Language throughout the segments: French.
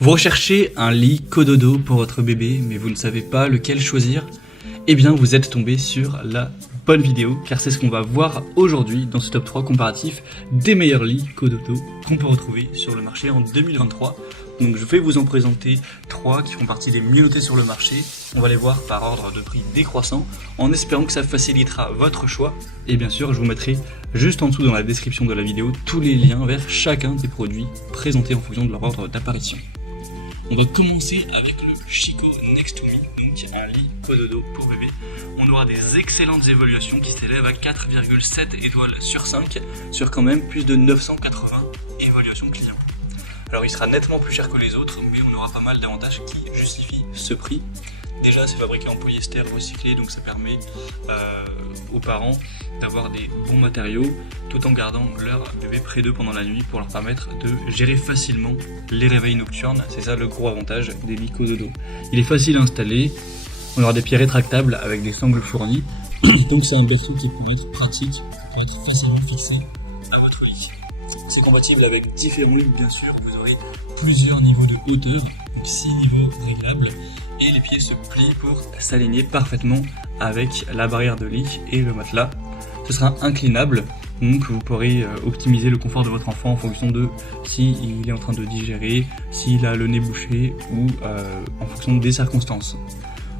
Vous recherchez un lit cododo pour votre bébé, mais vous ne savez pas lequel choisir? Eh bien, vous êtes tombé sur la bonne vidéo, car c'est ce qu'on va voir aujourd'hui dans ce top 3 comparatif des meilleurs lits cododo qu'on peut retrouver sur le marché en 2023. Donc je vais vous en présenter 3 qui font partie des mieux notés sur le marché. On va les voir par ordre de prix décroissant, en espérant que ça facilitera votre choix. Et bien sûr, je vous mettrai juste en dessous dans la description de la vidéo tous les liens vers chacun des produits présentés en fonction de leur ordre d'apparition. On va commencer avec le Chico Next to Me, donc un lit cododo pour bébé. On aura des excellentes évaluations qui s'élèvent à 4,7 étoiles sur 5 sur quand même plus de 980 évaluations clients. Alors il sera nettement plus cher que les autres, mais on aura pas mal d'avantages qui justifient ce prix. Déjà, c'est fabriqué en polyester recyclé, donc ça permet aux parents d'avoir des bons matériaux tout en gardant leur bébé près d'eux pendant la nuit pour leur permettre de gérer facilement les réveils nocturnes. C'est ça le gros avantage des lits cododo. Il est facile à installer, on aura des pieds rétractables avec des sangles fournies, donc c'est un bâton qui peut être pratique, qui peut être facilement fixé à votre lit. C'est compatible avec différents lits, bien sûr, vous aurez plusieurs niveaux de hauteur, donc 6 niveaux réglables, et les pieds se plient pour s'aligner parfaitement avec la barrière de lit et le matelas. Ce sera inclinable, donc vous pourrez optimiser le confort de votre enfant en fonction de s'il est en train de digérer, s'il a le nez bouché ou en fonction des circonstances.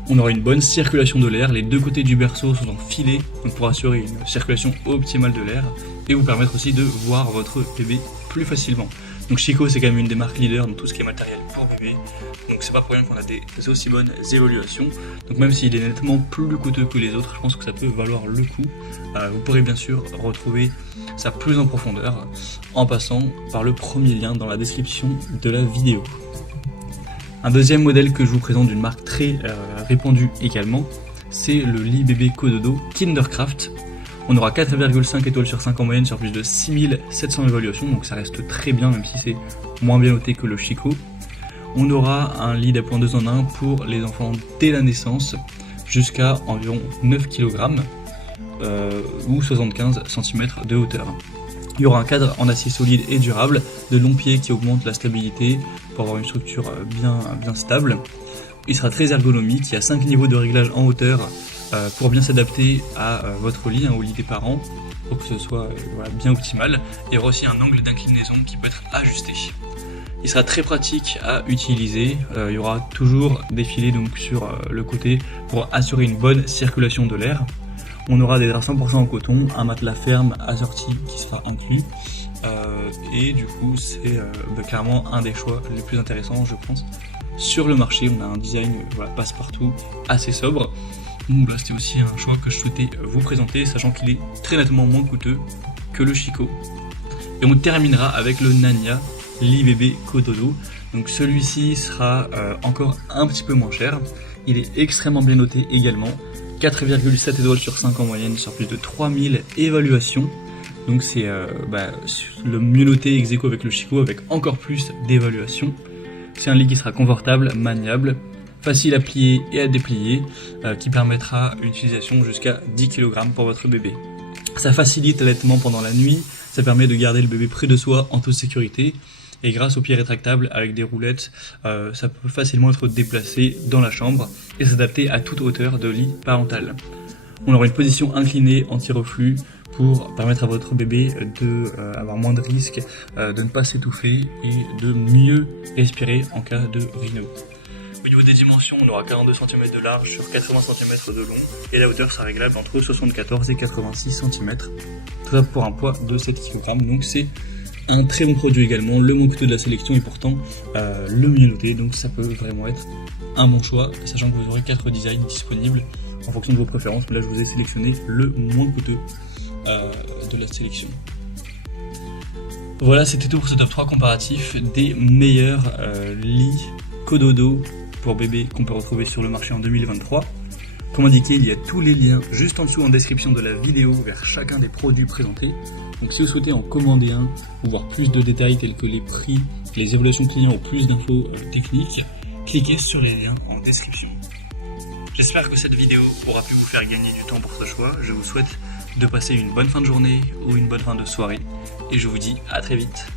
On aura une bonne circulation de l'air, les deux côtés du berceau sont en filet, donc pour assurer une circulation optimale de l'air et vous permettre aussi de voir votre bébé plus facilement. Donc Chico, c'est quand même une des marques leaders dans tout ce qui est matériel pour bébé, donc c'est pas pour rien qu'on a des aussi bonnes évaluations. Donc même s'il est nettement plus coûteux que les autres, je pense que ça peut valoir le coup. Vous pourrez bien sûr retrouver ça plus en profondeur en passant par le premier lien dans la description de la vidéo. Un deuxième modèle que je vous présente d'une marque très répandue également, c'est le lit bébé cododo Kindercraft. On aura 4,5 étoiles sur 5 en moyenne sur plus de 6700 évaluations, donc ça reste très bien même si c'est moins bien noté que le Chico. On aura un lit d'appoint 2 en 1 pour les enfants dès la naissance jusqu'à environ 9 kg ou 75 cm de hauteur. Il y aura un cadre en acier solide et durable, de longs pieds qui augmentent la stabilité pour avoir une structure bien stable. Il sera très ergonomique, il y a 5 niveaux de réglage en hauteur pour bien s'adapter à votre lit, au lit des parents, pour que ce soit bien optimal. Il y aura aussi un angle d'inclinaison qui peut être ajusté. Il sera très pratique à utiliser, il y aura toujours des filets donc, sur le côté pour assurer une bonne circulation de l'air. On aura des draps 100% en coton, un matelas ferme assorti qui sera inclus, et du coup c'est clairement un des choix les plus intéressants je pense sur le marché. On a un design passe-partout assez sobre. Donc là c'était aussi un choix que je souhaitais vous présenter, sachant qu'il est très nettement moins coûteux que le Chico. Et on terminera avec le Nania lit bébé cododo. Donc celui-ci sera encore un petit peu moins cher. Il est extrêmement bien noté également. 4,7 étoiles sur 5 en moyenne sur plus de 3000 évaluations. Donc c'est le mieux noté ex aequo avec le Chico avec encore plus d'évaluations. C'est un lit qui sera confortable, maniable, facile à plier et à déplier, qui permettra une utilisation jusqu'à 10 kg pour votre bébé. Ça facilite l'allaitement pendant la nuit, ça permet de garder le bébé près de soi en toute sécurité, et grâce aux pieds rétractables avec des roulettes, ça peut facilement être déplacé dans la chambre et s'adapter à toute hauteur de lit parental. On aura une position inclinée anti-reflux pour permettre à votre bébé d'avoir moins de risques, de ne pas s'étouffer et de mieux respirer en cas de rhino. Au niveau des dimensions, on aura 42 cm de large sur 80 cm de long et la hauteur sera réglable entre 74 et 86 cm. Tout ça pour un poids de 7 kg, donc c'est un très bon produit également, le moins coûteux de la sélection et pourtant le mieux noté, donc ça peut vraiment être un bon choix, sachant que vous aurez 4 designs disponibles en fonction de vos préférences, mais là je vous ai sélectionné le moins coûteux de la sélection. Voilà, c'était tout pour ce top 3 comparatif des meilleurs lits cododo pour bébé qu'on peut retrouver sur le marché en 2023. Comme indiqué, il y a tous les liens juste en dessous en description de la vidéo vers chacun des produits présentés. Donc si vous souhaitez en commander un ou voir plus de détails tels que les prix, les évaluations clients ou plus d'infos techniques, cliquez sur les liens en description. J'espère que cette vidéo aura pu vous faire gagner du temps pour ce choix. Je vous souhaite de passer une bonne fin de journée ou une bonne fin de soirée et je vous dis à très vite.